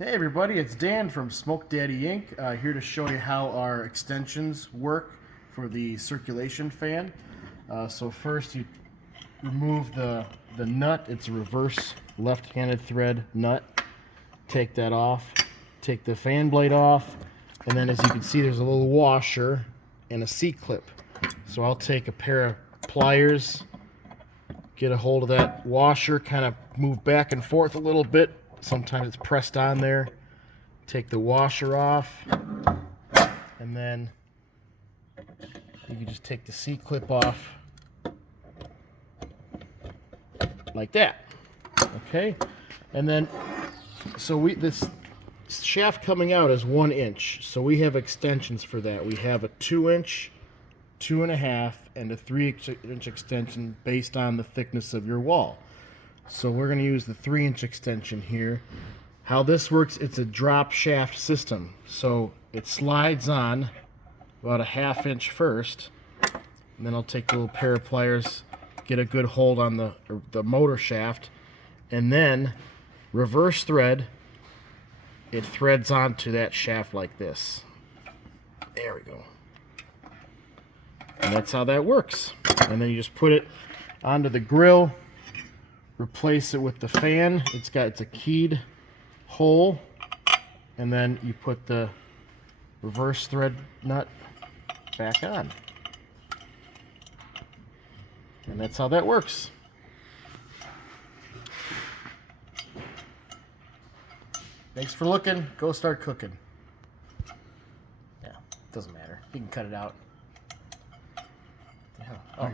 Hey everybody, it's Dan from Smoke Daddy Inc. Here to show you how our extensions work for the circulation fan. So first you remove the nut. It's a reverse left-handed thread nut. Take that off. Take the fan blade off. And then as you can see, there's a little washer and a C-clip. So I'll take a pair of pliers, get a hold of that washer, kind of move back and forth a little bit. Sometimes it's pressed on there. Take the washer off, and then you can just take the C-clip off like that. Okay, and then this shaft coming out is 1 inch, so we have extensions for that. We have a 2-inch, 2.5, and a 3-inch extension based on the thickness of your wall. So we're going to use the 3-inch extension here. How this works, it's a drop shaft system. So it slides on about a 1/2 inch first, and then I'll take a little pair of pliers, get a good hold on the motor shaft, and then reverse thread, it threads onto that shaft like this. There we go. And that's how that works. And then you just put it onto the grill, replace it with the fan. It's a keyed hole, and then you put the reverse thread nut back on. And that's how that works. Thanks for looking. Go start cooking. Yeah, doesn't matter. You can cut it out. Oh.